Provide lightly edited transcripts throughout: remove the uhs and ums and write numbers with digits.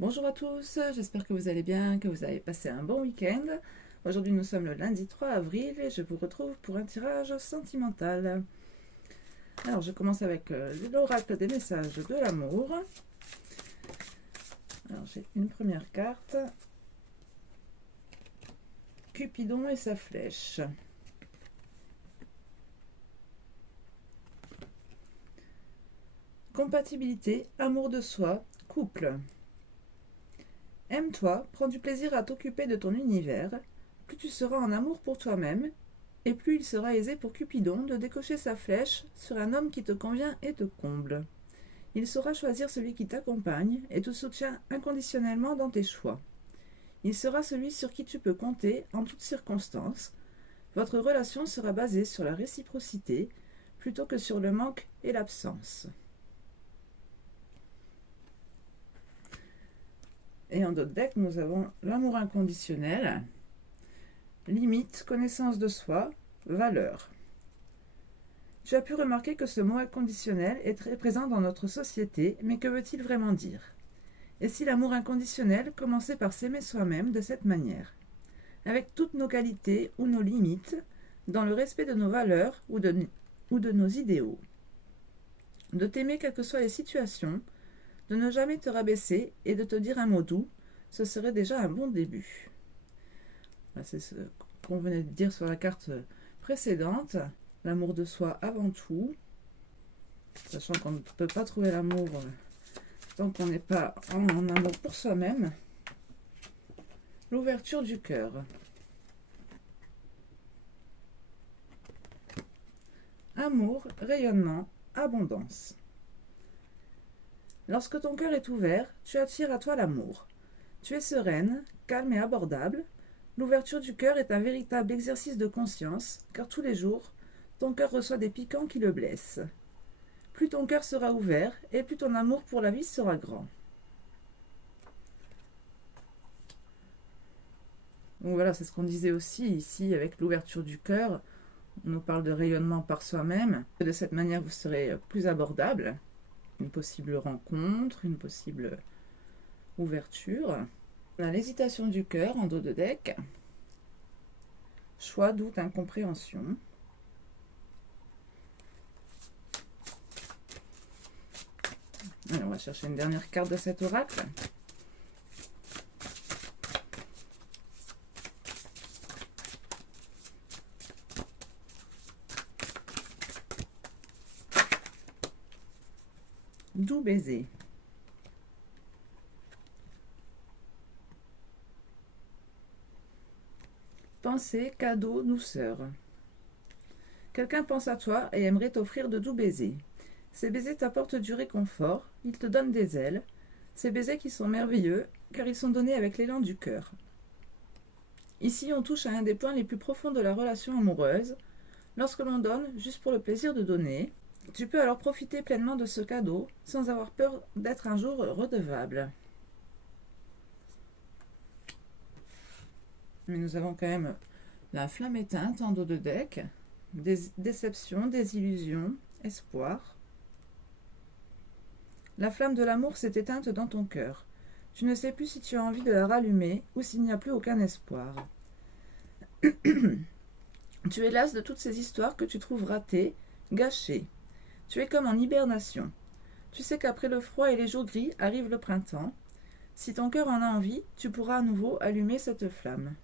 Bonjour à tous, j'espère que vous allez bien, que vous avez passé un bon week-end. Aujourd'hui nous sommes le lundi 3 avril et je vous retrouve pour un tirage sentimental. Alors je commence avec l'oracle des messages de l'amour. Alors j'ai une première carte. Cupidon et sa flèche. Compatibilité, amour de soi, couple. Aime-toi, prends du plaisir à t'occuper de ton univers. Plus tu seras en amour pour toi-même, et plus il sera aisé pour Cupidon de décocher sa flèche sur un homme qui te convient et te comble. Il saura choisir celui qui t'accompagne et te soutient inconditionnellement dans tes choix. Il sera celui sur qui tu peux compter en toutes circonstances. Votre relation sera basée sur la réciprocité plutôt que sur le manque et l'absence. Et en d'autres decks, nous avons l'amour inconditionnel, limite, connaissance de soi, valeur. Tu as pu remarquer que ce mot inconditionnel est très présent dans notre société, mais que veut-il vraiment dire? Et si l'amour inconditionnel commençait par s'aimer soi-même de cette manière, avec toutes nos qualités ou nos limites, dans le respect de nos valeurs ou de nos idéaux, de t'aimer quelles que soient les situations, de ne jamais te rabaisser et de te dire un mot doux, ce serait déjà un bon début. C'est ce qu'on venait de dire sur la carte précédente, l'amour de soi avant tout, sachant qu'on ne peut pas trouver l'amour tant qu'on n'est pas en amour pour soi-même. L'ouverture du cœur. Amour, rayonnement, abondance. Lorsque ton cœur est ouvert, tu attires à toi l'amour. Tu es sereine, calme et abordable. L'ouverture du cœur est un véritable exercice de conscience, car tous les jours, ton cœur reçoit des piquants qui le blessent. Plus ton cœur sera ouvert, et plus ton amour pour la vie sera grand. Donc voilà, c'est ce qu'on disait aussi ici avec l'ouverture du cœur. On nous parle de rayonnement par soi-même. De cette manière, vous serez plus abordable. Une possible rencontre, une possible ouverture. On a l'hésitation du cœur en dos de deck. Choix, doute, incompréhension. Alors, on va chercher une dernière carte de cet oracle. Doux baiser. Pensée, cadeau, douceur. Quelqu'un pense à toi et aimerait t'offrir de doux baisers. Ces baisers t'apportent du réconfort, ils te donnent des ailes. Ces baisers qui sont merveilleux, car ils sont donnés avec l'élan du cœur. Ici, on touche à un des points les plus profonds de la relation amoureuse. Lorsque l'on donne, juste pour le plaisir de donner, tu peux alors profiter pleinement de ce cadeau, sans avoir peur d'être un jour redevable. Mais nous avons quand même la flamme éteinte en dos de deck, des déceptions, désillusions, espoir. La flamme de l'amour s'est éteinte dans ton cœur. Tu ne sais plus si tu as envie de la rallumer ou s'il n'y a plus aucun espoir. Tu es lasse de toutes ces histoires que tu trouves ratées, gâchées. Tu es comme en hibernation. Tu sais qu'après le froid et les jours gris arrive le printemps. Si ton cœur en a envie, tu pourras à nouveau allumer cette flamme.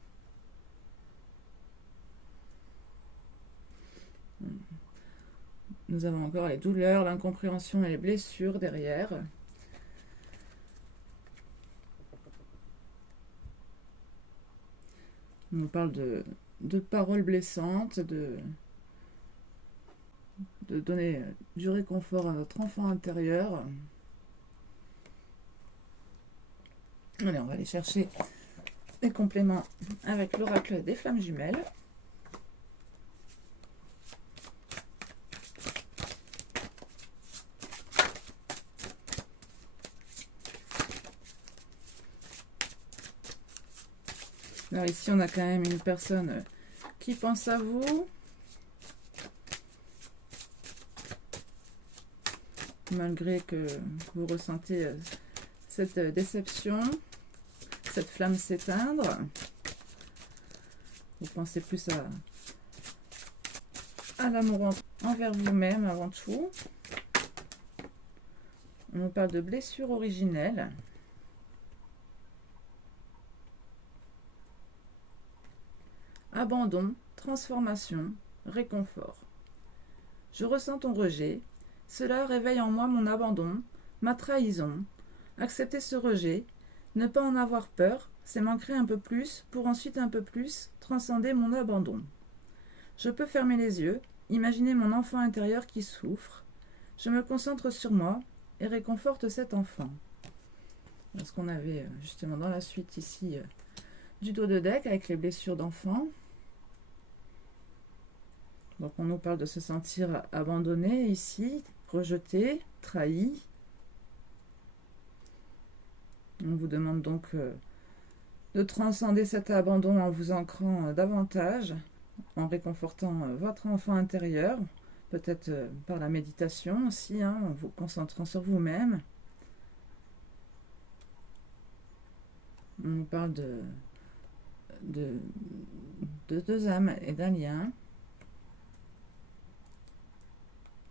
Nous avons encore les douleurs, l'incompréhension et les blessures derrière. On nous parle de paroles blessantes, de donner du réconfort à notre enfant intérieur. Allez, on va aller chercher les compléments avec l'oracle des flammes jumelles. Alors ici, on a quand même une personne qui pense à vous. Malgré que vous ressentez cette déception, cette flamme s'éteindre. Vous pensez plus à l'amour envers vous-même avant tout. On nous parle de blessures originelles. Abandon, transformation, réconfort. Je ressens ton rejet. Cela réveille en moi mon abandon, ma trahison. Accepter ce rejet, ne pas en avoir peur, c'est m'ancrer un peu plus pour ensuite un peu plus transcender mon abandon. Je peux fermer les yeux, imaginer mon enfant intérieur qui souffre. Je me concentre sur moi et réconforte cet enfant. Ce qu'on avait justement dans la suite ici du dos de deck avec les blessures d'enfant. Donc on nous parle de se sentir abandonné ici, rejeté, trahi. On vous demande donc de transcender cet abandon en vous ancrant davantage, en réconfortant votre enfant intérieur, peut-être par la méditation aussi, en vous concentrant sur vous-même. On nous parle de deux âmes et d'un lien.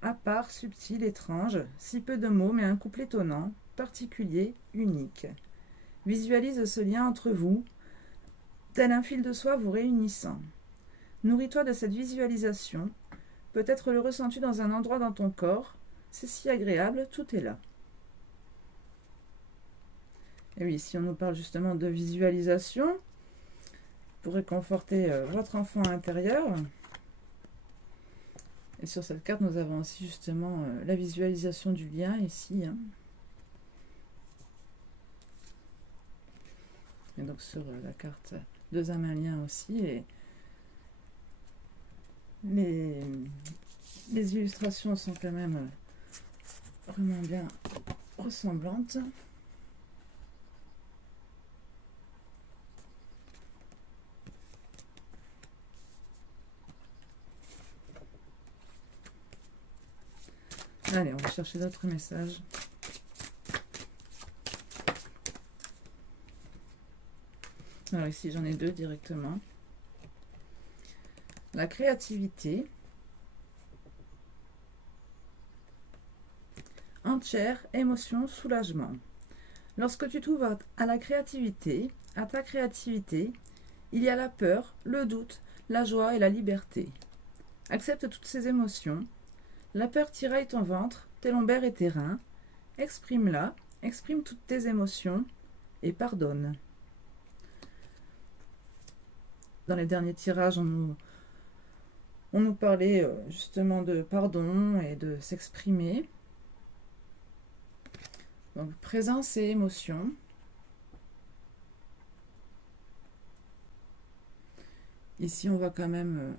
À part, subtil, étrange, si peu de mots, mais un couple étonnant, particulier, unique. Visualise ce lien entre vous, tel un fil de soie vous réunissant. Nourris-toi de cette visualisation. Peut-être le ressens-tu dans un endroit dans ton corps. C'est si agréable, tout est là. Et oui, si on nous parle justement de visualisation, pour réconforter votre enfant intérieur. Et sur cette carte, nous avons aussi justement la visualisation du lien ici. Et donc sur la carte deux âmes, un lien aussi. Et les illustrations sont quand même vraiment bien ressemblantes. Allez, on va chercher d'autres messages. Alors ici, j'en ai deux directement. La créativité. Entière, émotion, soulagement. Lorsque tu t'ouvres à la créativité, à ta créativité, il y a la peur, le doute, la joie et la liberté. Accepte toutes ces émotions. La peur tiraille ton ventre, tes lombaires et tes reins. Exprime-la, exprime toutes tes émotions et pardonne. Dans les derniers tirages, on nous parlait justement de pardon et de s'exprimer. Donc, présence et émotion. Ici, on voit quand même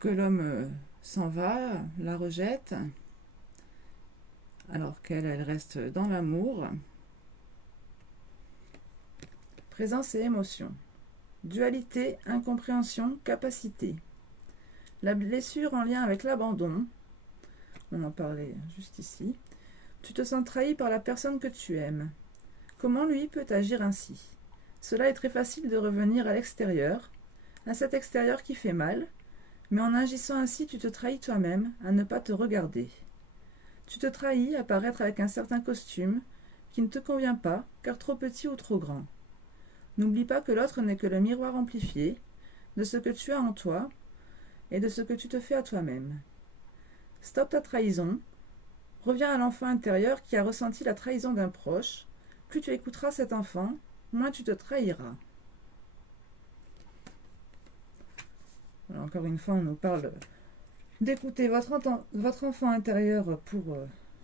que l'homme s'en va, la rejette, alors qu'elle reste dans l'amour. Présence et émotion. Dualité, incompréhension, capacité. La blessure en lien avec l'abandon. On en parlait juste ici. Tu te sens trahi par la personne que tu aimes. Comment lui peut agir ainsi? Cela est très facile de revenir à l'extérieur, à cet extérieur qui fait mal, mais en agissant ainsi, tu te trahis toi-même à ne pas te regarder. Tu te trahis à paraître avec un certain costume qui ne te convient pas, car trop petit ou trop grand. N'oublie pas que l'autre n'est que le miroir amplifié de ce que tu as en toi et de ce que tu te fais à toi-même. Stoppe ta trahison. Reviens à l'enfant intérieur qui a ressenti la trahison d'un proche. Plus tu écouteras cet enfant, moins tu te trahiras. Alors, encore une fois, on nous parle d'écouter votre enfant intérieur pour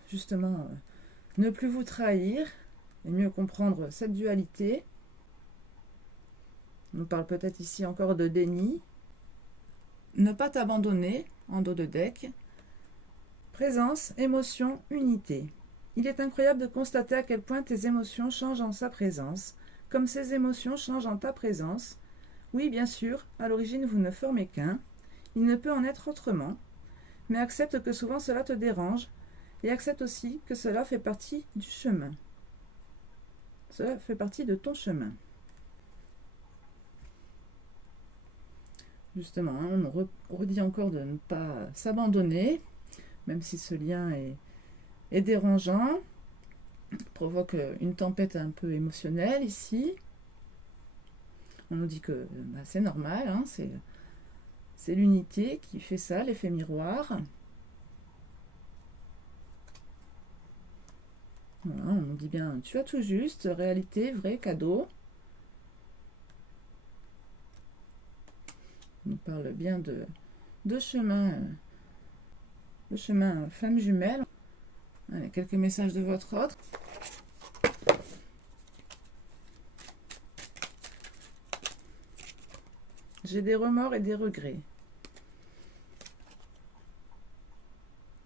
justement ne plus vous trahir et mieux comprendre cette dualité. On nous parle peut-être ici encore de déni. Ne pas t'abandonner en dos de deck. Présence, émotion, unité. Il est incroyable de constater à quel point tes émotions changent en sa présence, comme ces émotions changent en ta présence. Oui, bien sûr, à l'origine vous ne formez qu'un. Il ne peut en être autrement. Mais accepte que souvent cela te dérange, et accepte aussi que cela fait partie du chemin. cela fait partie de ton chemin. Justement, hein, on redit encore de ne pas s'abandonner, même si ce lien est dérangeant, provoque une tempête un peu émotionnelle ici. On nous dit que c'est normal, hein, c'est l'unité qui fait ça, l'effet miroir. Voilà, on nous dit bien, tu as tout juste, réalité, vrai, cadeau. On nous parle bien de chemin femme jumelle. Allez, quelques messages de votre ordre. J'ai des remords et des regrets.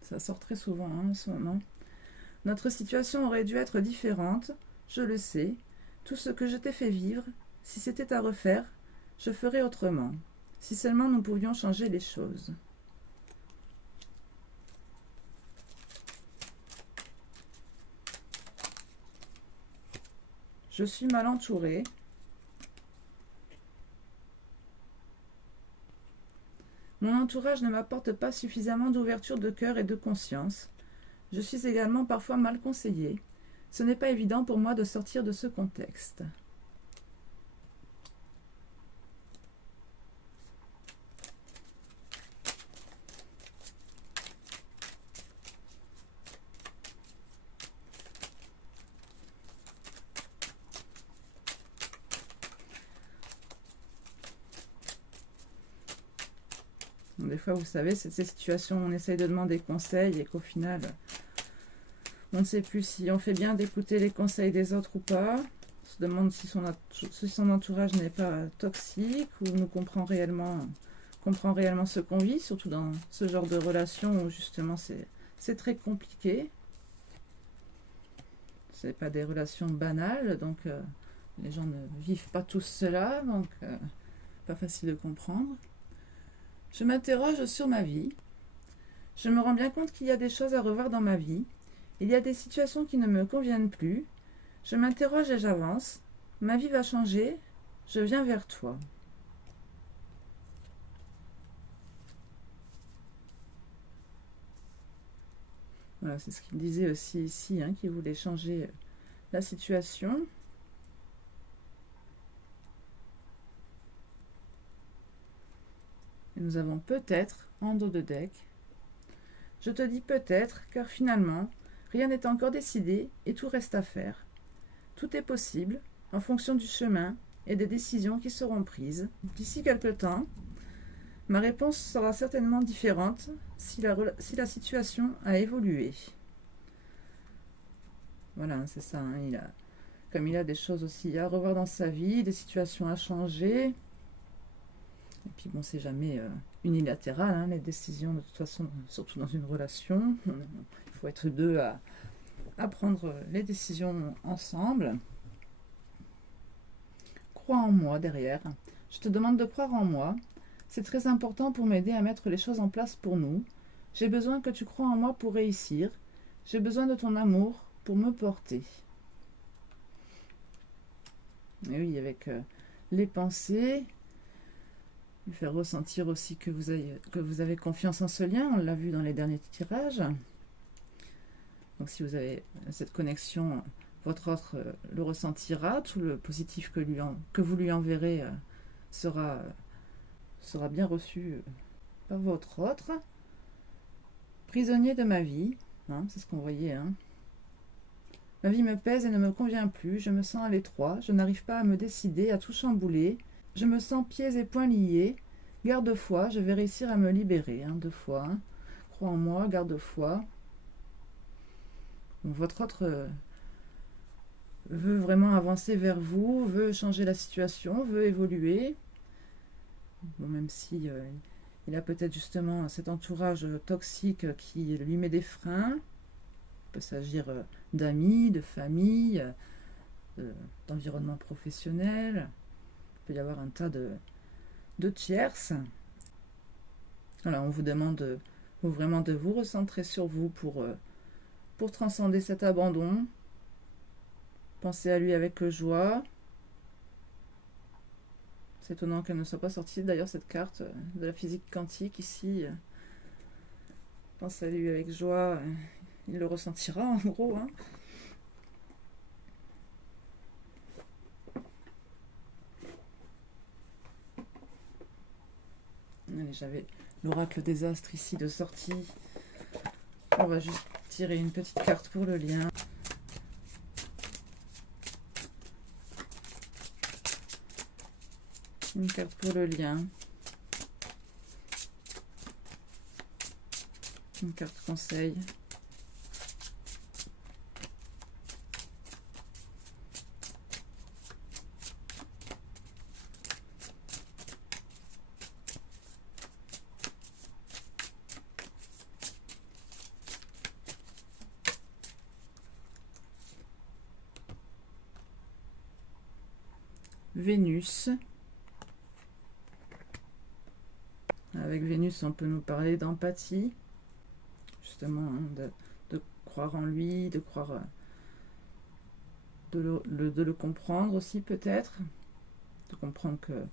Ça sort très souvent hein, en ce moment. Notre situation aurait dû être différente, je le sais. Tout ce que je t'ai fait vivre, si c'était à refaire, je ferais autrement. Si seulement nous pouvions changer les choses. Je suis mal entourée. Mon entourage ne m'apporte pas suffisamment d'ouverture de cœur et de conscience. Je suis également parfois mal conseillée. Ce n'est pas évident pour moi de sortir de ce contexte. Des fois, vous savez, c'est ces situations où on essaye de demander conseil et qu'au final, on ne sait plus si on fait bien d'écouter les conseils des autres ou pas. On se demande si son entourage n'est pas toxique ou nous comprend réellement ce qu'on vit, surtout dans ce genre de relation où justement c'est très compliqué. Ce n'est pas des relations banales, donc les gens ne vivent pas tous cela, donc pas facile de comprendre. Je m'interroge sur ma vie. Je me rends bien compte qu'il y a des choses à revoir dans ma vie. Il y a des situations qui ne me conviennent plus. Je m'interroge et j'avance. Ma vie va changer. Je viens vers toi. Voilà, c'est ce qu'il disait aussi ici, hein, qu'il voulait changer la situation. Et nous avons peut-être en dos de deck. Je te dis peut-être, car finalement, rien n'est encore décidé et tout reste à faire. Tout est possible en fonction du chemin et des décisions qui seront prises. D'ici quelque temps, ma réponse sera certainement différente si la situation a évolué. Voilà, c'est ça. Hein, comme il a des choses aussi à revoir dans sa vie, des situations à changer. Et puis bon, c'est jamais unilatéral, hein, les décisions, de toute façon, surtout dans une relation. Il faut être deux à prendre les décisions ensemble. Crois en moi derrière. Je te demande de croire en moi. C'est très important pour m'aider à mettre les choses en place pour nous. J'ai besoin que tu crois en moi pour réussir. J'ai besoin de ton amour pour me porter. Et oui, avec les pensées, lui faire ressentir aussi que vous avez confiance en ce lien. On l'a vu dans les derniers tirages. Donc si vous avez cette connexion, votre autre le ressentira. Tout le positif que vous lui enverrez sera bien reçu par votre autre. Prisonnier de ma vie, hein, c'est ce qu'on voyait. Hein. Ma vie me pèse et ne me convient plus. Je me sens à l'étroit. Je n'arrive pas à me décider, à tout chambouler. Je me sens pieds et poings liés. Garde foi, je vais réussir à me libérer. Hein, 2 fois. Hein. Crois en moi, garde foi. Donc, votre autre veut vraiment avancer vers vous, veut changer la situation, veut évoluer. Bon, même si il a peut-être justement cet entourage toxique qui lui met des freins. Il peut s'agir d'amis, de famille, d'environnement professionnel. Il peut y avoir un tas de tierces. Voilà, on vous demande vraiment de vous recentrer sur vous pour transcender cet abandon, Pensez à lui avec joie. C'est étonnant qu'elle ne soit pas sortie, d'ailleurs, cette carte de la physique quantique ici. Pensez à lui avec joie, il le ressentira en gros. Hein. Allez, j'avais l'oracle des astres ici de sortie. On va juste tirer une petite carte pour le lien. Une carte pour le lien. Une carte conseil. Vénus. Avec Vénus, on peut nous parler d'empathie, justement, hein, de croire en lui, de croire, de le comprendre aussi peut-être, de comprendre que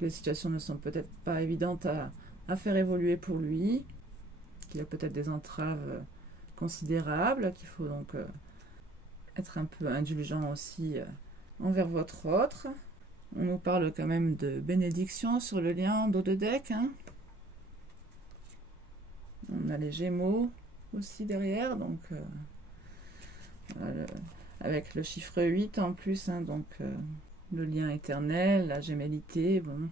les situations ne sont peut-être pas évidentes à faire évoluer pour lui, qu'il y a peut-être des entraves considérables, qu'il faut donc être un peu indulgent aussi envers votre autre. On nous parle quand même de bénédiction sur le lien dos de deck. Hein. On a les Gémeaux aussi derrière, donc voilà, avec le chiffre 8 en plus, hein, donc le lien éternel, la gémellité, bon,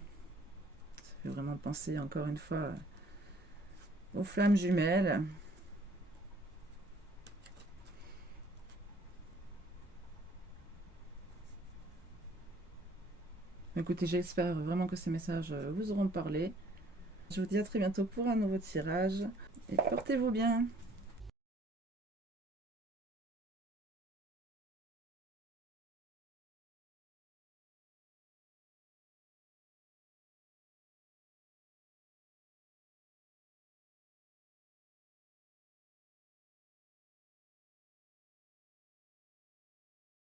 ça fait vraiment penser encore une fois aux flammes jumelles. Écoutez, j'espère vraiment que ces messages vous auront parlé. Je vous dis à très bientôt pour un nouveau tirage et portez-vous bien.